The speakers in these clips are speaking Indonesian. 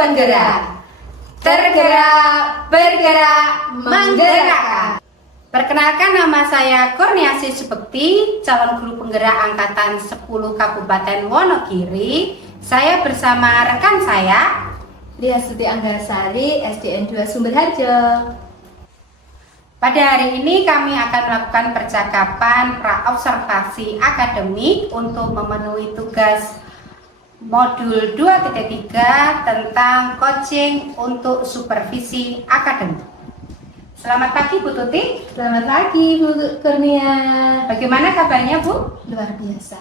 penggerak. Tergerak, bergerak, menggerakkan. Perkenalkan, nama saya Kurniasih Subekti, calon guru penggerak angkatan 10 Kabupaten Wonogiri. Saya bersama rekan saya Liastuti Anggarsari, SDN 2 Sumberharjo. Pada hari ini kami akan melakukan percakapan pra-observasi akademik untuk memenuhi tugas modul 2.3 tentang coaching untuk supervisi akademik. Selamat pagi Bu Tuti. Selamat pagi Bu Kurnia. Bagaimana kabarnya Bu? Luar biasa.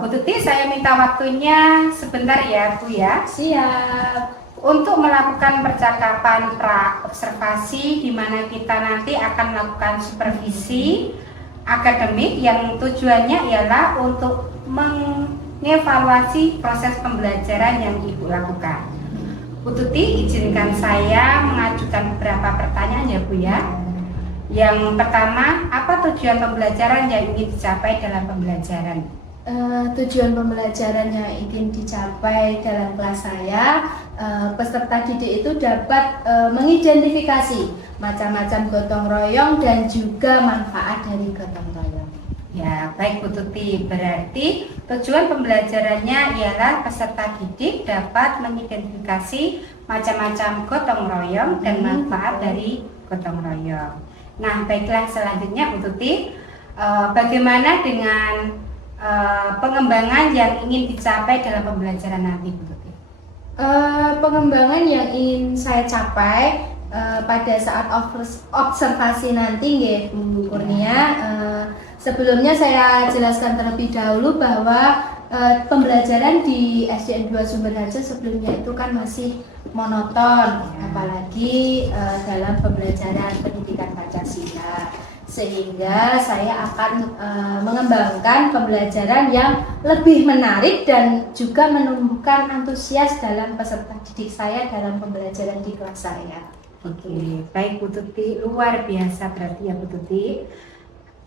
Bu Tuti, saya minta waktunya sebentar ya Bu ya. Siap. Untuk melakukan percakapan pra-observasi di mana kita nanti akan melakukan supervisi akademik yang tujuannya ialah untuk mengevaluasi proses pembelajaran yang Ibu lakukan. Bu Tuti, izinkan saya mengajukan beberapa pertanyaan ya Bu ya. Yang pertama, apa tujuan pembelajaran yang ingin dicapai dalam pembelajaran? Tujuan pembelajaran yang ingin dicapai dalam kelas saya, peserta didik itu dapat mengidentifikasi macam-macam gotong royong dan juga manfaat dari gotong royong. Ya, baik Bu Tuti. Berarti tujuan pembelajarannya ialah peserta didik dapat mengidentifikasi macam-macam gotong royong dan manfaat dari gotong royong. Nah, baiklah, selanjutnya Bu Tuti, bagaimana dengan pengembangan yang ingin dicapai dalam pembelajaran nanti Bu Tuti? Pengembangan yang ingin saya capai pada saat observasi nanti nggih Bu Kurnia. Sebelumnya saya jelaskan terlebih dahulu bahwa pembelajaran di SDN 2 Sumberharjo sebelumnya itu kan masih monoton, apalagi dalam pembelajaran pendidikan Pancasila. Sehingga saya akan mengembangkan pembelajaran yang lebih menarik dan juga menumbuhkan antusias dalam peserta didik saya dalam pembelajaran di kelas saya. Oke, baik Bu Tuti, luar biasa berarti ya Bu Tuti.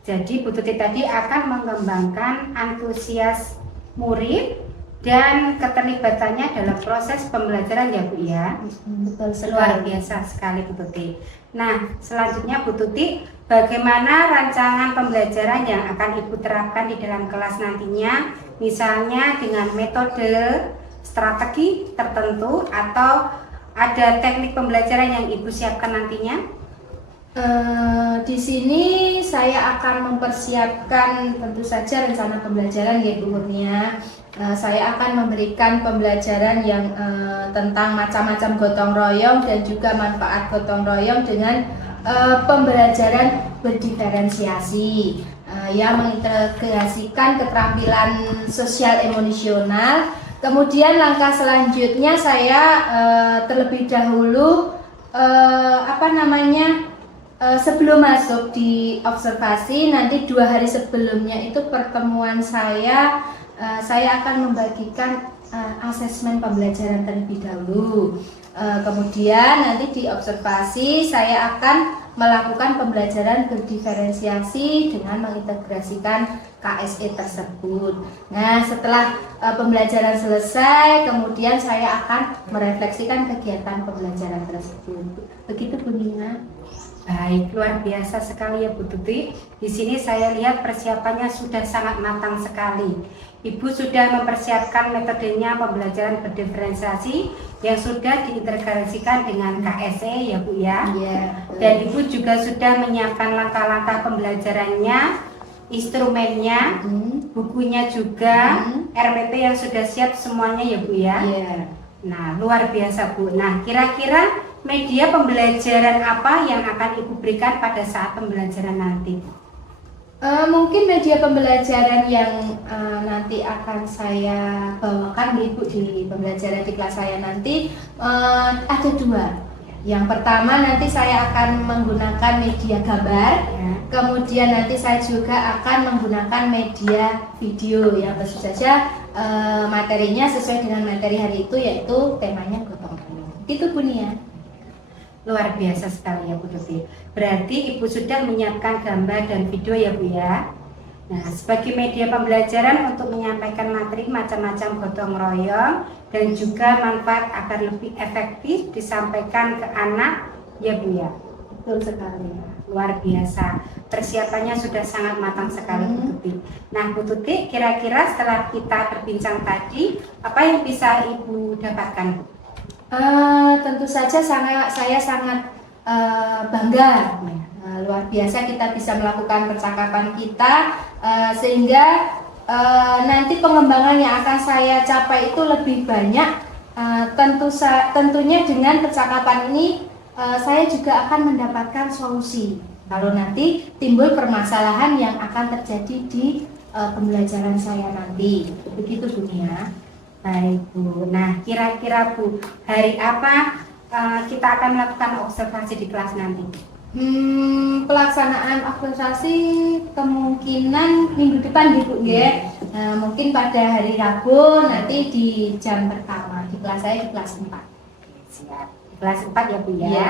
Jadi Bu Tuti tadi akan mengembangkan antusias murid dan keterlibatannya dalam proses pembelajaran ya Bu ya. Betul sekali. Luar biasa sekali Bu Tuti. Nah, selanjutnya Bu Tuti, bagaimana rancangan pembelajaran yang akan Ibu terapkan di dalam kelas nantinya? Misalnya dengan metode, strategi tertentu, atau ada teknik pembelajaran yang Ibu siapkan nantinya? Di sini saya akan mempersiapkan tentu saja rencana pembelajaran ya Bu Kurnia. Saya akan memberikan pembelajaran yang tentang macam-macam gotong royong dan juga manfaat gotong royong dengan pembelajaran berdiferensiasi yang mengintegrasikan keterampilan sosial emosional. Kemudian langkah selanjutnya saya terlebih dahulu sebelum masuk di observasi, nanti 2 hari sebelumnya itu pertemuan saya akan membagikan asesmen pembelajaran terlebih dahulu. Kemudian nanti di observasi saya akan melakukan pembelajaran berdiferensiasi dengan mengintegrasikan KSE tersebut. Nah, setelah pembelajaran selesai, kemudian saya akan merefleksikan kegiatan pembelajaran tersebut. Begitu Bu Nina. Baik, luar biasa sekali ya Bu Tuti. Di sini saya lihat persiapannya sudah sangat matang sekali. Ibu sudah mempersiapkan metodenya pembelajaran berdiferensiasi yang sudah diintegrasikan dengan KSE ya Bu ya. Iya. Dan Ibu juga sudah menyiapkan langkah-langkah pembelajarannya, instrumennya, bukunya juga, RPP yang sudah siap semuanya ya Bu ya. Iya. Nah, luar biasa Bu. Nah, kira-kira media pembelajaran apa yang akan Ibu berikan pada saat pembelajaran nanti? Mungkin media pembelajaran yang nanti akan saya bawakan Ibu di pembelajaran di kelas saya nanti ada 2. Yang pertama nanti saya akan menggunakan media gambar, kemudian nanti saya juga akan menggunakan media video yang tentu saja materinya sesuai dengan materi hari itu, yaitu temanya gotong royong. Itu Bu Nia. Luar biasa sekali ya Bu Tuti. Berarti Ibu sudah menyiapkan gambar dan video ya Bu ya. Nah, sebagai media pembelajaran untuk menyampaikan materi macam-macam gotong royong dan juga manfaat agar lebih efektif disampaikan ke anak, ya Bu ya. Betul sekali. Luar biasa. Persiapannya sudah sangat matang sekali Bu Tuti. Nah, Bu Tuti, kira-kira setelah kita berbincang tadi, apa yang bisa Ibu dapatkan, Bu? Tentu saja saya sangat bangga. Luar biasa kita bisa melakukan percakapan kita sehingga nanti pengembangan yang akan saya capai itu lebih banyak. Tentunya dengan percakapan ini saya juga akan mendapatkan solusi kalau nanti timbul permasalahan yang akan terjadi di pembelajaran saya nanti. Begitu Bu Nia. Baik Bu. Nah, kira-kira Bu, hari apa kita akan melakukan observasi di kelas nanti? Pelaksanaan observasi kemungkinan minggu depan Bu ya. Mungkin pada hari Rabu nanti di jam pertama di kelas saya di kelas 4. Siap. Di kelas 4 ya Bu ya. Iya.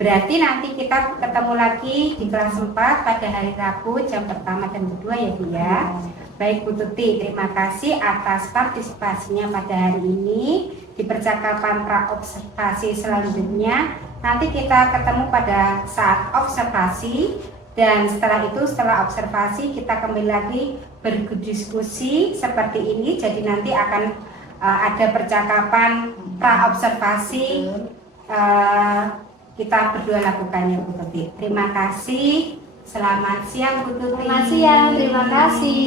Berarti nanti kita ketemu lagi di kelas 4 pada hari Rabu jam pertama dan kedua ya Bu ya. Baik Bu Tuti, terima kasih atas partisipasinya pada hari ini di percakapan pra-observasi selanjutnya. Nanti kita ketemu pada saat observasi dan setelah itu setelah observasi kita kembali lagi berdiskusi seperti ini. Jadi nanti akan ada percakapan pra-observasi kita berdua lakukannya Bu Tuti. Terima kasih. Selamat siang Bu Tuti. Selamat siang, terima kasih.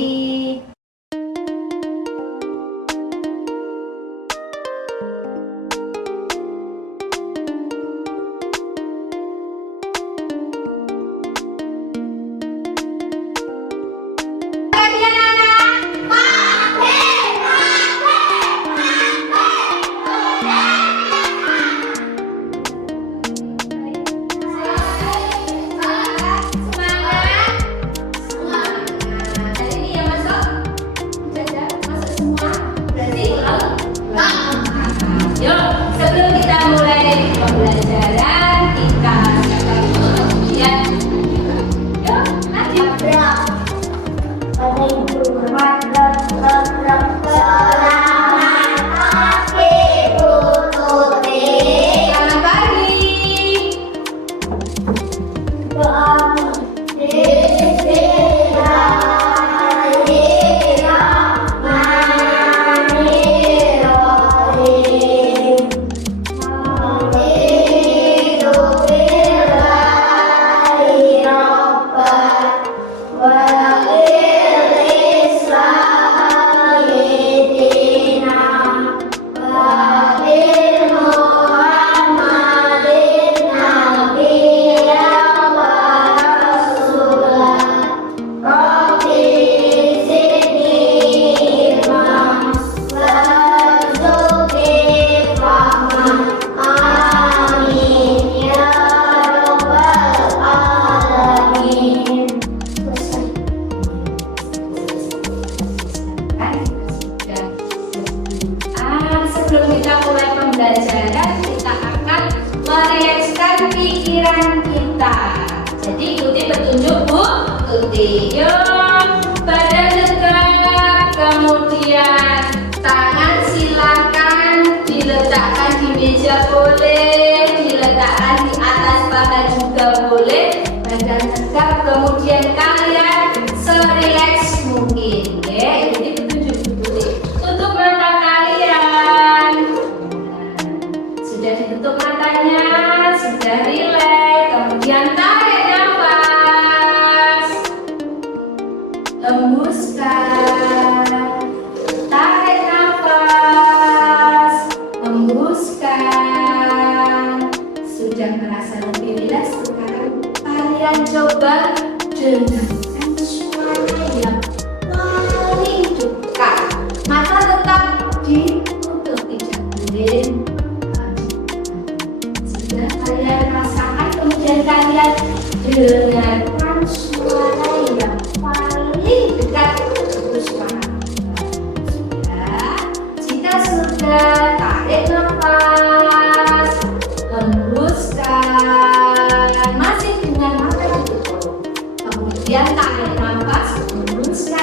Kemudian tarik nafas, hembuskan.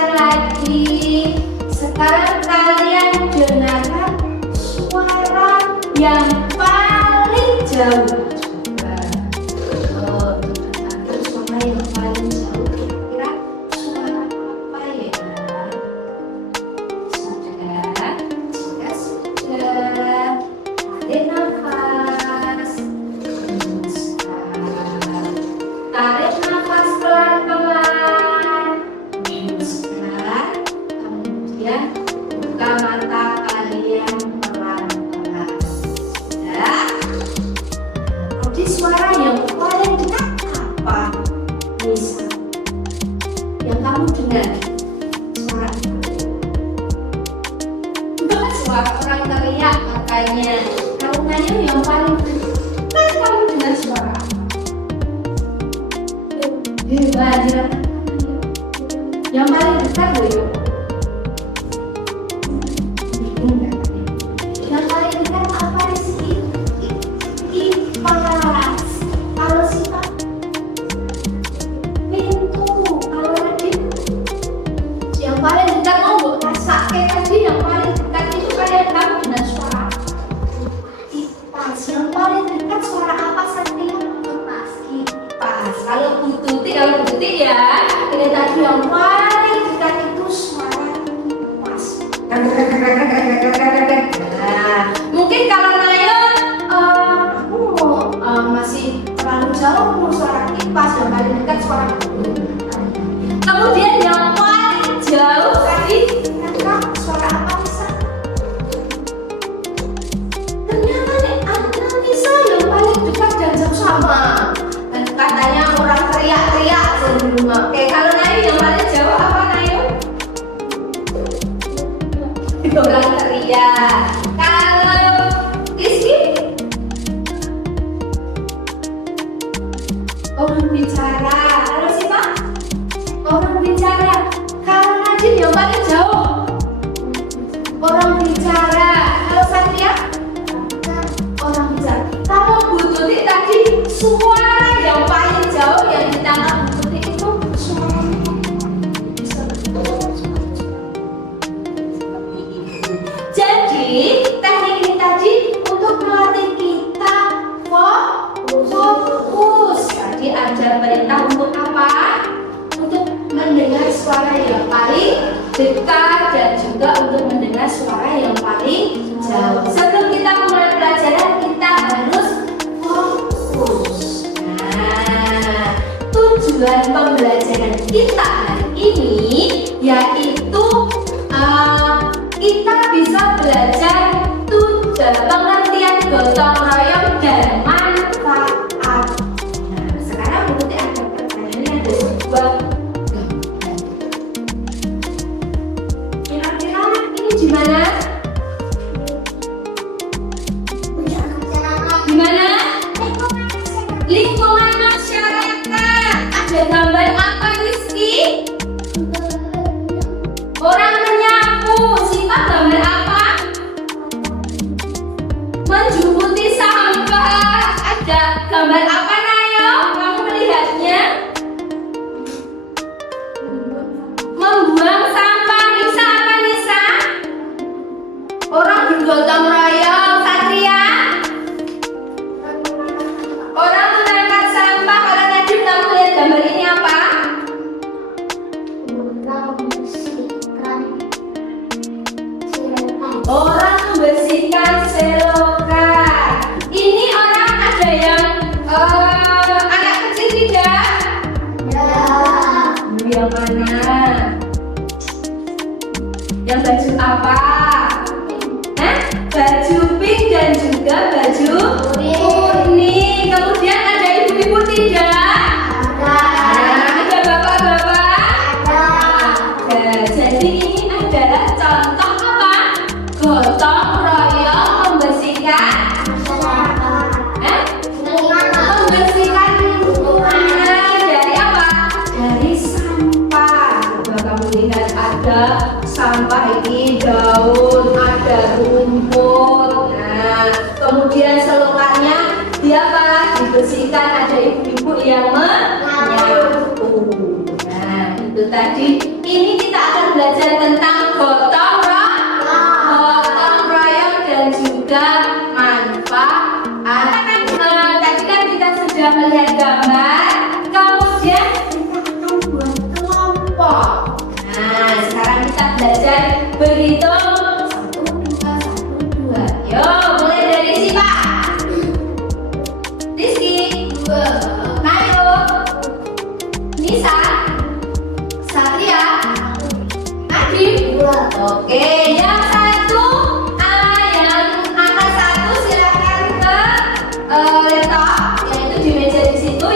Tarik nafas pelan-pelan. Hembuskan. Kemudian buka mata kalian pelan-pelan. Ya. Jadi suara yang paling dekat apa? Nisa. Yang kamu dengar suara itu. Bukan suara orang teriak makanya. Kalau nanya yang paling dekat kamu dengar suara apa? Yang paling dekat loh yuk. Yang paling dekat apa sih? Kipas. Kalau sifat pintu. Kalau tadi yang paling dekat mau buat masak kayak tadi yang paling dekat itu kalian kamu dengan suara kipas. Yang paling dekat suara apa Satria? Kipas. Kalau bututi ya, ini tadi yang paling dekat itu suara kipas. Nah, mungkin kalau Naya, aku masih terlalu jauh mau suara kipas, yang paling dekat suara kipas. Kemudian yang paling jauh tadi, suara apa bisa? Ternyata nih, ada bisa yang paling dekat dan jauh sama. Dan katanya orang teriak-teriak di rumah. Oke, kalau Nayu yang paling jauh apa Nayu? Orang teriak. Kalau Rizky? Orang bicara. Kalau siapa? Orang bicara. Kalau Nadine yang paling jauh? Orang bicara. Kalau Satria? Orang bicara. Kalau Bu Tuti tadi suara yang paling jauh yang ditangkap Bu Tuti itu suara jadi teknik ini tadi untuk melatih kita fokus. Tadi ada perintah untuk apa? Untuk mendengar suara yang paling dekat dan juga untuk mendengar suara yang paling jauh. Sebelum kita mulai pelajaran kita harus fokus. Nah, tujuan pembelajaran kita hari ini yaitu kita bisa belajar pengertian gotong royong dan manfaat. Nah, sekarang berarti ada pertanyaannya, ada sebuah gambar. Kira-kira ini di mana? Di mana? Lingkungan masyarakat. Ada gambar apa, Rizky? Orang menyapu. Siapa gambar apa? Menjemputi sampah. Ada gambar apa, Nayo? Kamu melihatnya? Membuang sampah. Nisa apa, Nisa? Orang bergotong royong. Satria? Orang mengangkat sampah. Kalau Najib kamu lihat gambar ini apa? Orang membersihkan selokan. Ini orang ada yang anak kecil tidak? Yang mana? Yang baju apa? Baju pink dan juga baju kuning. Kemudian ada ibu-ibu tidak? Ada bapak-bapak? Ada. Jadi ini adalah contoh apa? Gotong royong membersihkan membersihkan lingkungan dari apa? Dari sampah. Coba kamu lihat ada sampah ini, daun, ada rumput. Nah, kemudian selokannya dia apa? Dibersihkan, ada ibu-ibu yang menyapu. Nah, itu tadi. Ini kita akan belajar tentang gotong royong dan juga manfaat. Tadi kan kita sudah melihat gambar, kemudian kita akan buat kelompok. Nah, sekarang kita belajar berhitung 1, 2, 1, 2. Yo, mulai dari si Pak Rizky. Ayo.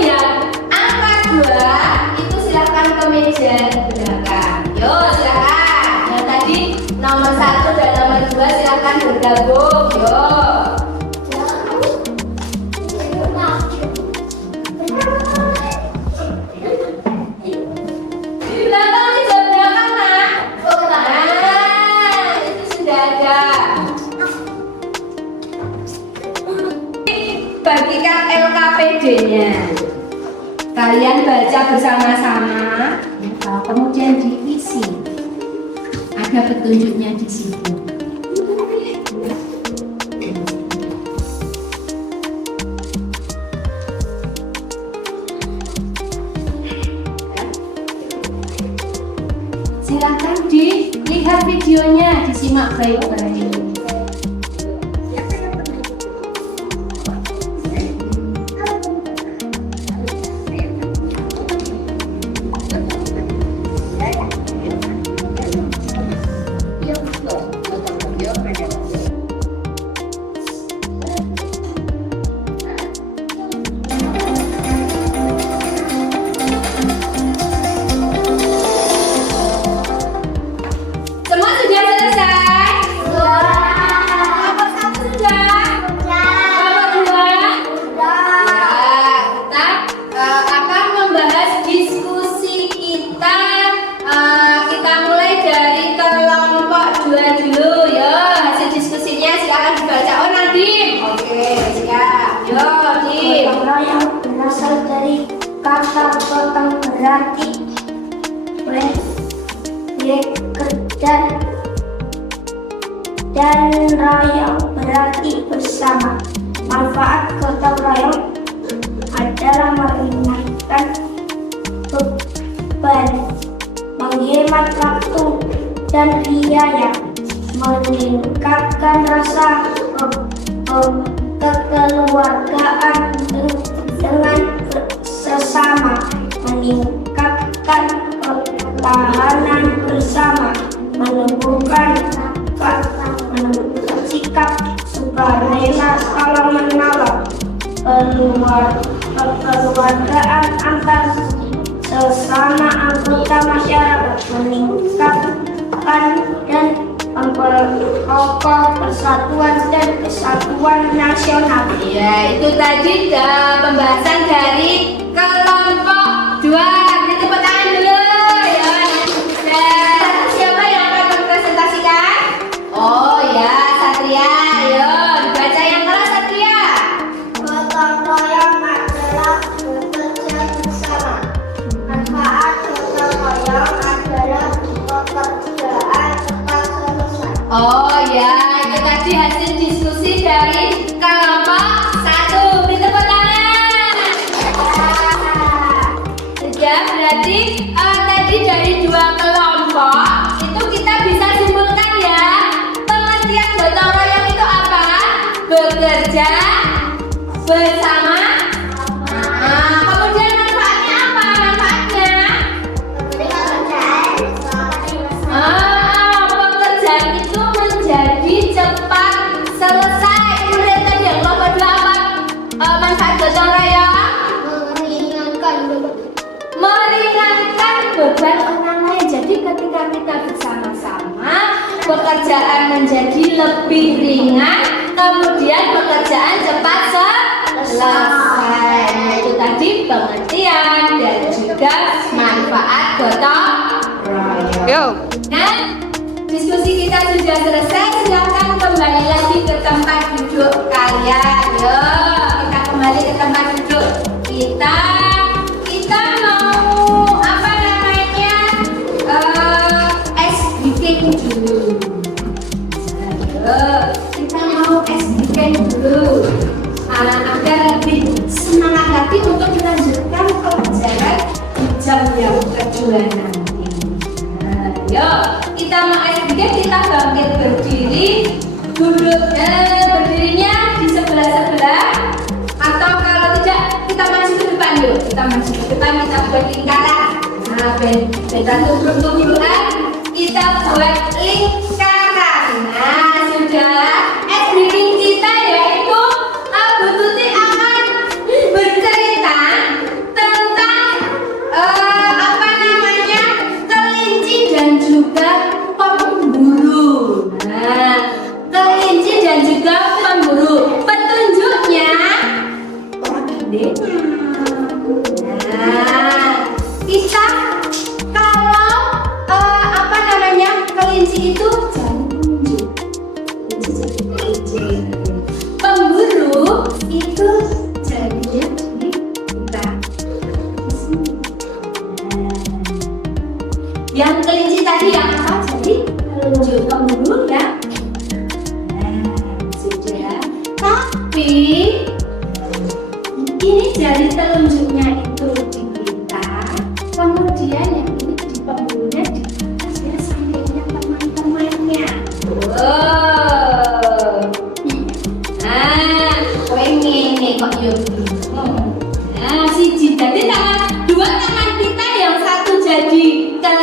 yang angka 2 itu silakan ke meja belakang. Yo, silakan. Yang tadi nomor 1 dan nomor 2 silakan bergabung. Yo. Di belakang, di jam belakang, Nak. Nah, itu sudah ada. Bagikan LKPD-nya. Kalian baca bersama-sama, kemudian diisi. Ada petunjuknya di situ. Silakan dilihat videonya, disimak baik-baik. Semua sudah selesai? Kelompok 1 sudah? Kelompok 2? Ya, kita akan membahas diskusi kita. Kita mulai dari kelompok 2 dulu. Yo, hasil diskusinya silakan dibaca. Oh, Nadim. Oke, siap. Yo, Dim. Gotong yang berasal dari kata gotong berarti bekerja dan royong berarti bersama. Manfaat gotong royong adalah meringankan beban, menghemat waktu dan biaya, meningkatkan rasa kekeluargaan dengan sesama, meningkatkan ketahanan bersama, menumbuhkan sikap sukarela kalau menolong, kekeluargaan antar sesama anggota masyarakat, meningkatkan dan memperkokoh persatuan dan kesatuan nasional. Ya, itu tadi pembahasan dari kelompok 2. Kita tepuk tangan dulu. Ya, dan siapa yang akan mempresentasikan? Oh ya, Satria. Ayo, dibaca yang kelas Satria. Gotong royong adalah bekerja bersama. Manfaat gotong royong adalah pekerjaan cepat selesai. Oh ya, itu tadi hasil diskusi dari kelompok 1. Beri tepuk tangan. Ya, berarti tadi dari 2 kelompok itu kita bisa simpulkan ya, pengertian gotong royong itu apa? Bekerja bersama. Nah, kemudian manfaatnya apa? Manfaatnya pekerjaan itu menjadi cepat selesai. Kemudian tadi yang kelompok 2 apa? Manfaat gotong royong meringankan beban orang lain. Jadi ketika kita bersama-sama, pekerjaan menjadi lebih ringan, kemudian pekerjaan cepat selesai. Itu tadi pengertian dan juga manfaat gotong royong. Nah, diskusi kita sudah selesai. Silakan kembali lagi ke tempat duduk kalian. Yo, kita kembali ke tempat duduk kita. Kita mau apa namanya? Es bikin dulu. Kita mau es bikin dulu. Agar lebih semangat hati untuk melanjutkan pelajaran di jam yang kedua nanti. Yuk, kita mau es bikin, kita bangkit berdiri. Duduk berdirinya di sebelah-sebelah. Atau kalau tidak, kita maju ke depan yuk. Kita maju ke depan, kita buat lingkaran. Nah, beda tubuh-tubuhan, kita buat lingkaran. Nah, sudah. Es bikin kita yaitu Bu Tuti akan bercerita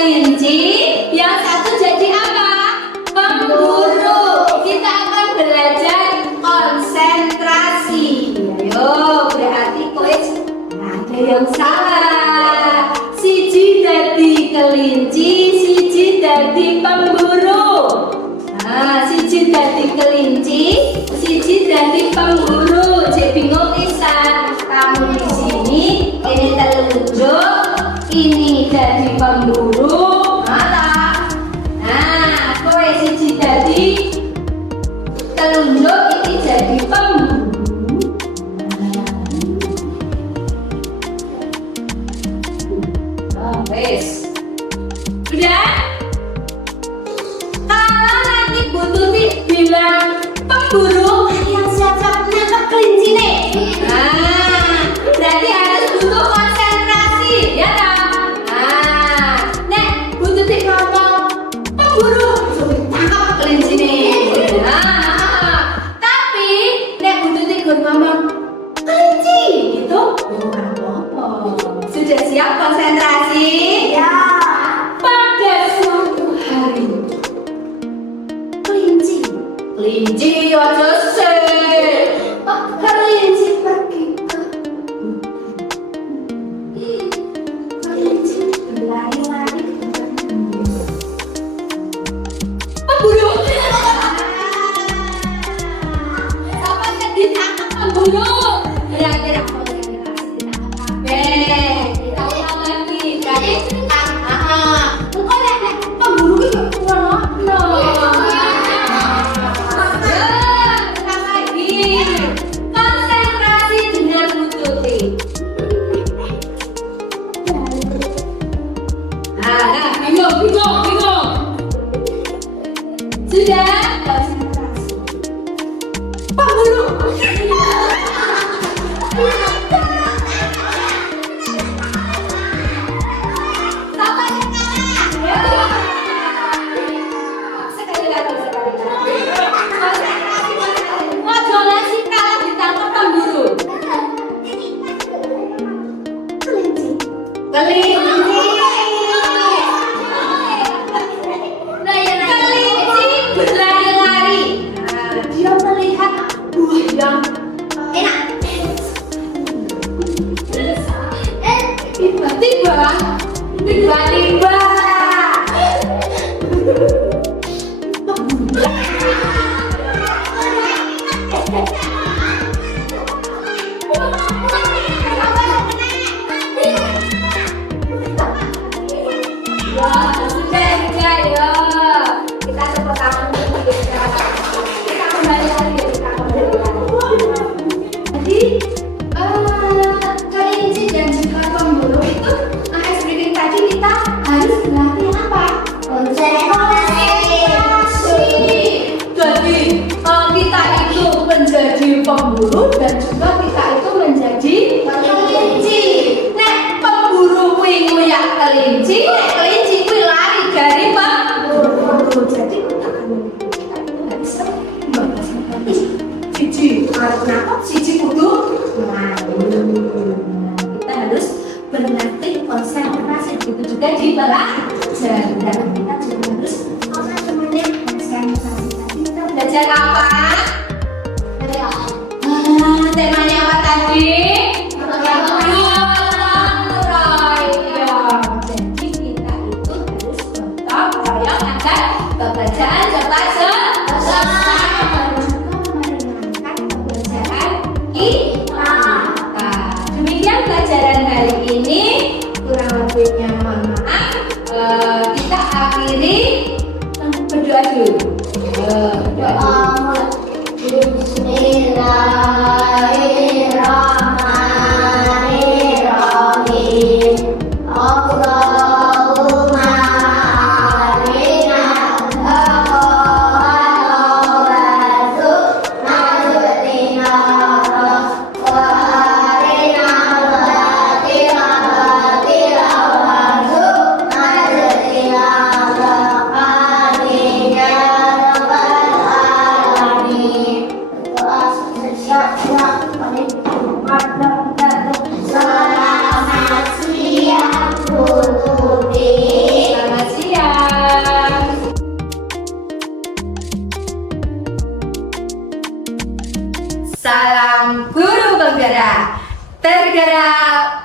kelinci, yang satu jadi apa? Pemburu. Kita akan belajar konsentrasi. Ayo, berarti kuis ada yang salah. Siji dadi kelinci, siji dadi pemburu. Nah, siji dadi kelinci, siji dadi pemburu. Cek bingung pisan. Kamu di sini, ini telunjuk, ini jadi pemburu, malah. Nah, kowe siji dadi telunjuk, ini jadi pemburu. Wes. Udah? Kalau nanti Bu Tuti bilang pemburu, kalian siap-siap menangkap kelinci nih. Nah, berarti harus butuh konsentrasi, ya kan? Nah, nek Bu Tuti ngomong pemburu, coba tangkap kelinci nih. Nah, tapi nek Bu Tuti ngomong kelinci, itu bukan apa-apa. Sudah siap konsentrasi? Ya. Pada suatu hari, kelinci aja sih. Kelinci pergi ke kelinci berlari-lari ke tempat Pemburu. Sampai ke ditangkap pemburu. Kira-kira konsentrasi ditangkap kabeh. Kita ulang lagi. Jadi engko nek pemburu ki kok ono. Konsentrasi dengan Bu Tuti. Bingung. Sudah? Konsentrasi. Pemburu. Sampai sekarang. Sekali lagi. Konsentrasi. Ojo nasi kalah ditangkap pemburu. kelinci. Kelinci berlari-lari. Nah, dia melihat buah yang enak. Tiba-tiba wah, sudah ya. Kita tepuk tangan dulu. Kita kembali lagi. Jadi kelinci dan juga pemburu itu ice breathing tadi kita harus berlatih apa? Konsentrasi. Jadi kita itu menjadi pemburu dan juga kita itu menjadi kelinci. Nek pemburu kuwi nguyak kelinci, nek kelinci kuwi lari dari pemburu. Jadi kita nggak bisa membahas siji arep nangkep, siji kudu lari. Kita harus berlatih konsentrasi, begitu juga di pelajaran. Dan kita juga harus konsentrasi. Tadi kita belajar apa? Temanya apa tadi? Gotong royong. Jadi kita itu harus gotong royong agar pembelajaran cepat selesai. Juga meringankan pembelajaran kita. Demikian pelajaran hari ini. Kurang lebihnya mohon maaf. Kita akhiri berdoa dulu. Berdoa. Bismillahirrahmanirrahim. Allahumma arina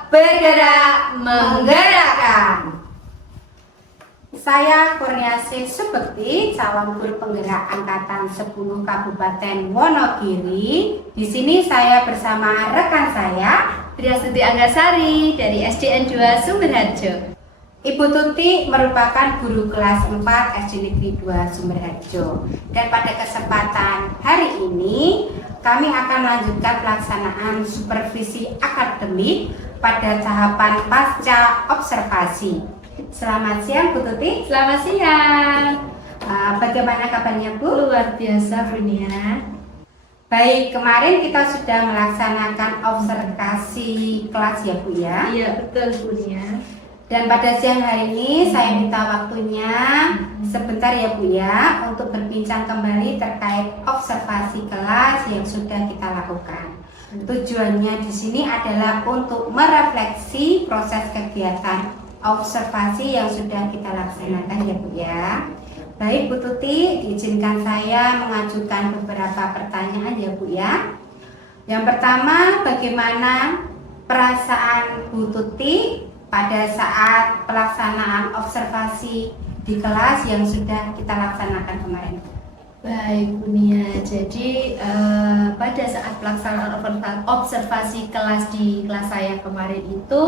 bergerak menggerakkan. Saya Kurniasih Subekti, calon guru penggerak angkatan 10 Kabupaten Wonogiri. Di sini saya bersama rekan saya, Triastuti Anggasari dari SDN 2 Sumberharjo. Ibu Tuti merupakan guru kelas 4 SD Negeri 2 Sumberharjo. Dan pada kesempatan hari ini, kami akan melanjutkan pelaksanaan supervisi akademik pada tahapan pasca observasi. Selamat siang Bu Tuti. Selamat siang. Bagaimana kabarnya Bu? Luar biasa Bunia. Baik, kemarin kita sudah melaksanakan observasi kelas ya Bu ya. Iya betul Bunia. Dan pada siang hari ini saya minta waktunya sebentar ya Bu ya untuk berbincang kembali terkait observasi kelas yang sudah kita lakukan. Tujuannya di sini adalah untuk merefleksi proses kegiatan observasi yang sudah kita laksanakan ya Bu ya. Baik Bu Tuti, diizinkan saya mengajukan beberapa pertanyaan ya Bu ya. Yang pertama, bagaimana perasaan Bu Tuti pada saat pelaksanaan observasi di kelas yang sudah kita laksanakan kemarin? Baik Bunia, jadi pada saat pelaksanaan observasi kelas di kelas saya kemarin itu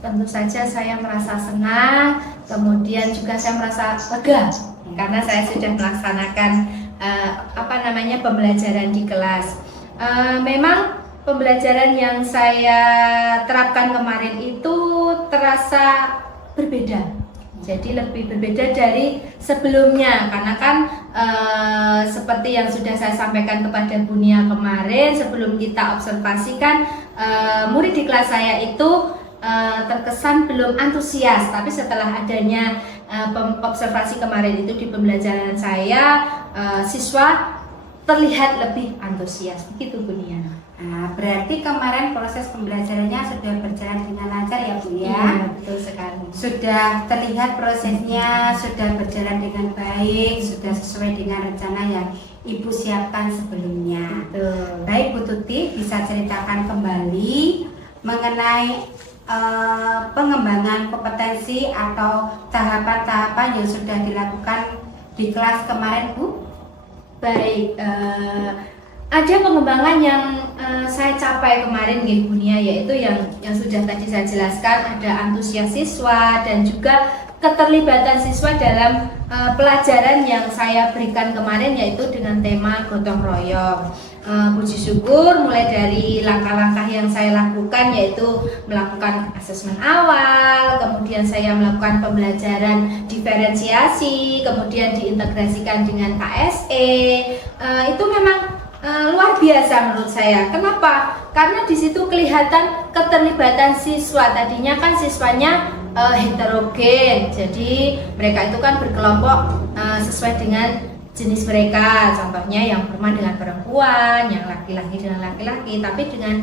tentu saja saya merasa senang, kemudian juga saya merasa lega karena saya sudah melaksanakan pembelajaran di kelas. Memang pembelajaran yang saya terapkan kemarin itu terasa berbeda. Jadi lebih berbeda dari sebelumnya karena kan seperti yang sudah saya sampaikan kepada Bunia kemarin sebelum kita observasi kan murid di kelas saya itu terkesan belum antusias, tapi setelah adanya observasi kemarin itu di pembelajaran saya siswa terlihat lebih antusias, begitu Bunia. Nah, berarti kemarin proses pembelajarannya sudah berjalan dengan lancar ya Bu ya? Iya, betul sekali. Sudah terlihat prosesnya sudah berjalan dengan baik, sudah sesuai dengan rencana yang Ibu siapkan sebelumnya. Betul. Baik Bu Tuti, bisa ceritakan kembali mengenai pengembangan kompetensi atau tahapan-tahapan yang sudah dilakukan di kelas kemarin Bu? Baik, ada pengembangan yang saya capai kemarin nggih Bunia, yaitu yang sudah tadi saya jelaskan, ada antusias siswa dan juga keterlibatan siswa dalam pelajaran yang saya berikan kemarin, yaitu dengan tema gotong royong. Puji syukur mulai dari langkah-langkah yang saya lakukan, yaitu melakukan asesmen awal, kemudian saya melakukan pembelajaran diferensiasi, kemudian diintegrasikan dengan KSE. Itu memang luar biasa menurut saya. Kenapa? Karena di situ kelihatan keterlibatan siswa. Tadinya kan siswanya heterogen, jadi mereka itu kan berkelompok sesuai dengan jenis mereka. Contohnya yang perempuan dengan perempuan, yang laki-laki dengan laki-laki. Tapi dengan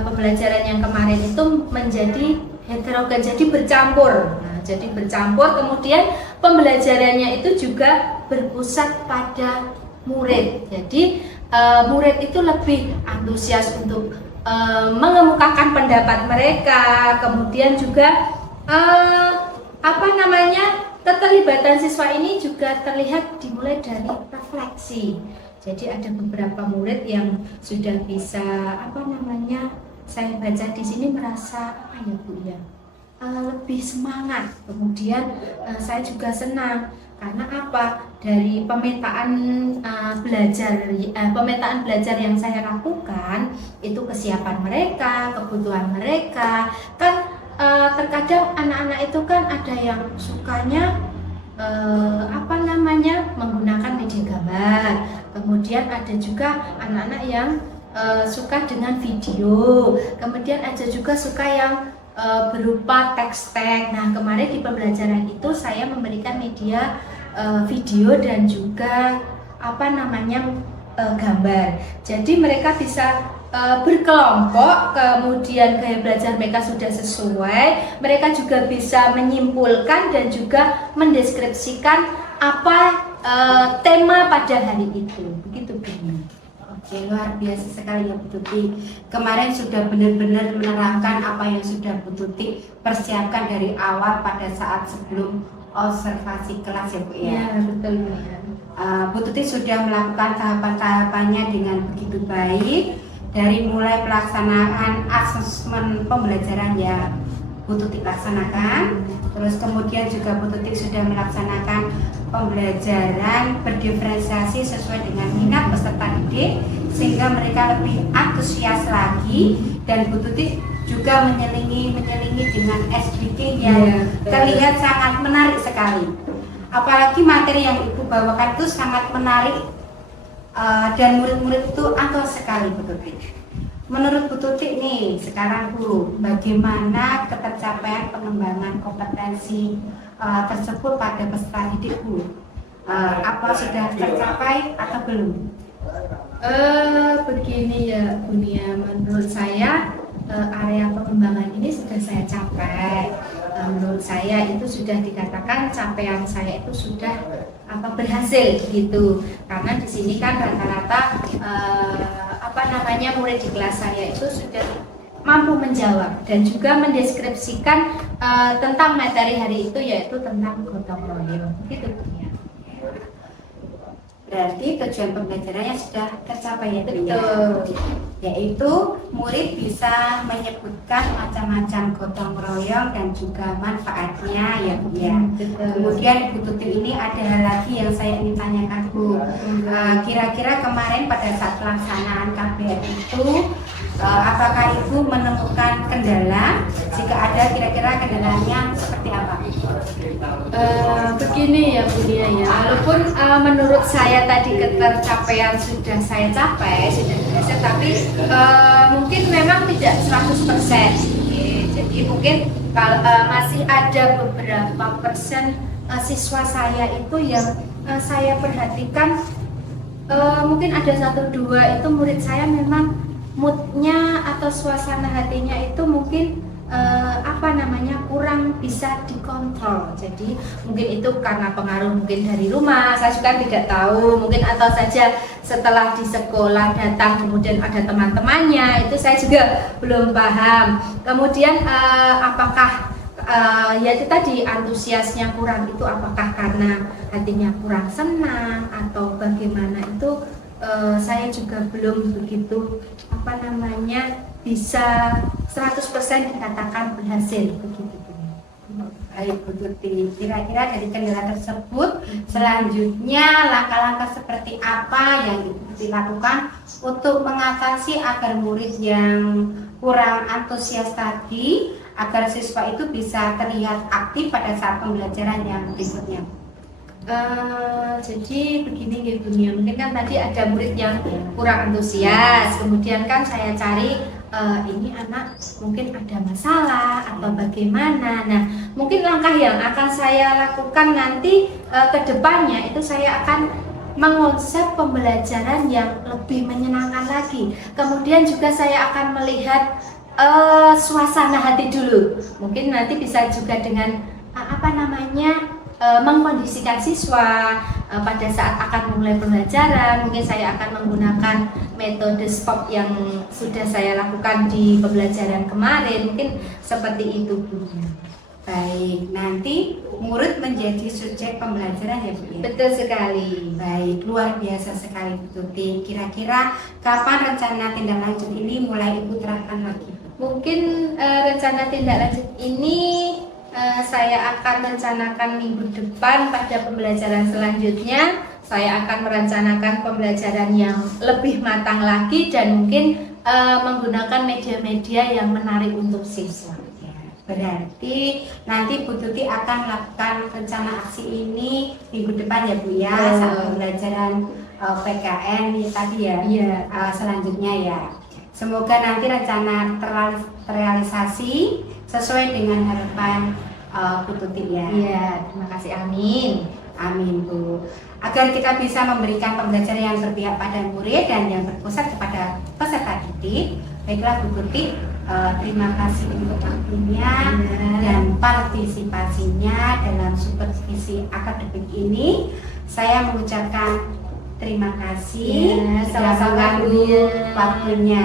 pembelajaran yang kemarin itu menjadi heterogen, jadi bercampur. Jadi bercampur. Kemudian pembelajarannya itu juga berpusat pada murid. Jadi murid itu lebih antusias untuk mengemukakan pendapat mereka, kemudian juga keterlibatan siswa ini juga terlihat dimulai dari refleksi. Jadi ada beberapa murid yang sudah bisa saya baca di sini merasa lebih semangat. Kemudian saya juga senang karena dari pemetaan belajar yang saya lakukan itu kesiapan mereka, kebutuhan mereka. Kan terkadang anak-anak itu kan ada yang sukanya menggunakan media gambar. Kemudian ada juga anak-anak yang suka dengan video. Kemudian ada juga suka yang berupa teks-teks. Nah, kemarin di pembelajaran itu saya memberikan media video dan juga gambar. Jadi mereka bisa berkelompok, kemudian gaya belajar mereka sudah sesuai, mereka juga bisa menyimpulkan dan juga mendeskripsikan apa tema pada hari itu, begitu Bu. Oke, luar biasa sekali ya Bu Tuti. Kemarin sudah benar-benar menerapkan apa yang sudah Bu Tuti persiapkan dari awal pada saat sebelum observasi kelas ya Bu ya. Iya, betul Bu ya. Bu Tuti sudah melakukan tahapan-tahapannya dengan begitu baik, dari mulai pelaksanaan asesmen pembelajaran yang Bu Tuti laksanakan, terus kemudian juga Bu Tuti sudah melaksanakan pembelajaran berdiferensiasi sesuai dengan minat peserta didik sehingga mereka lebih antusias lagi, dan Bu Tuti juga menyelingi dengan SDG yang terlihat sangat menarik sekali. Apalagi materi yang Ibu bawakan itu sangat menarik, dan murid-murid itu antusias sekali Bu Tuti. Menurut Bu Tuti nih sekarang Bu, bagaimana ketercapaian pengembangan kompetensi tersebut pada peserta didik Bu? Apa sudah tercapai atau belum? Begini ya Bunia, menurut saya area pengembangan ini sudah saya capai. Menurut saya itu sudah dikatakan capaian saya itu sudah berhasil gitu, karena di sini kan rata-rata murid di kelas saya itu sudah mampu menjawab dan juga mendeskripsikan tentang materi hari itu, yaitu tentang gotong royong gitu ya. Berarti tujuan pembelajarannya sudah tercapai ya, betul. Yaitu murid bisa menyebutkan macam-macam gotong royong dan juga manfaatnya ya Bu ya. Kemudian Bu Tuti ini ada hal lagi yang saya ingin tanyakan Bu. Kira-kira kemarin pada saat pelaksanaan KBR itu apakah Ibu menemukan kendala? Jika ada, kira-kira kendalanya seperti apa? Begini ya Bu Nia ya, walaupun menurut saya tadi ketercapaian sudah saya capai, sudah berhasil, tapi mungkin memang tidak 100%. Jadi mungkin kalau masih ada beberapa persen siswa saya itu yang saya perhatikan, mungkin ada 1-2 itu murid saya memang moodnya atau suasana hatinya itu mungkin kurang bisa dikontrol. Jadi mungkin itu karena pengaruh mungkin dari rumah, saya juga tidak tahu, mungkin atau saja setelah di sekolah datang kemudian ada teman-temannya, itu saya juga belum paham. Kemudian apakah ya itu tadi antusiasnya kurang, itu apakah karena hatinya kurang senang atau bagaimana, itu saya juga belum begitu bisa 100% dikatakan berhasil begitu. Baik Bu Tuti, kira-kira dari kendala tersebut selanjutnya langkah-langkah seperti apa yang Ibu Tuti lakukan untuk mengatasi agar murid yang kurang antusias tadi, agar siswa itu bisa terlihat aktif pada saat pembelajaran yang berikutnya? Jadi begini Bu Nia, mungkin kan tadi ada murid yang kurang antusias, kemudian kan saya cari ini anak mungkin ada masalah atau bagaimana. Nah, mungkin langkah yang akan saya lakukan nanti ke depannya itu saya akan mengonsep pembelajaran yang lebih menyenangkan lagi. Kemudian juga saya akan melihat suasana hati dulu. Mungkin nanti bisa juga dengan mengkondisikan siswa pada saat akan memulai pembelajaran. Mungkin saya akan menggunakan metode SPOP yang sudah saya lakukan di pembelajaran kemarin, mungkin seperti itu Bu. Baik, nanti murid menjadi subjek pembelajaran ya Bu ya? Betul sekali. Baik, luar biasa sekali Bu Tuti. Kira-kira kapan rencana tindak lanjut ini mulai Ibu terapkan lagi? Mungkin rencana tindak lanjut ini saya akan rencanakan minggu depan pada pembelajaran selanjutnya. Saya akan merencanakan pembelajaran yang lebih matang lagi dan mungkin menggunakan media-media yang menarik untuk siswa. Berarti nanti Bu Tuti akan melakukan rencana aksi ini minggu depan ya Bu ya, saat pembelajaran PKN tadi ya, selanjutnya ya. Semoga nanti rencana terrealisasi sesuai dengan harapan Bu Tuti ya. Iya, terima kasih, amin. Amin Bu. Agar kita bisa memberikan pembelajaran yang berpihak pada murid dan yang berpusat kepada peserta didik. Baiklah Bu Tuti, terima kasih untuk waktunya dan partisipasinya dalam supervisi akademik ini. Saya mengucapkan Terima kasih Ya, sudah sama-sama, mengganggu Bu. waktunya.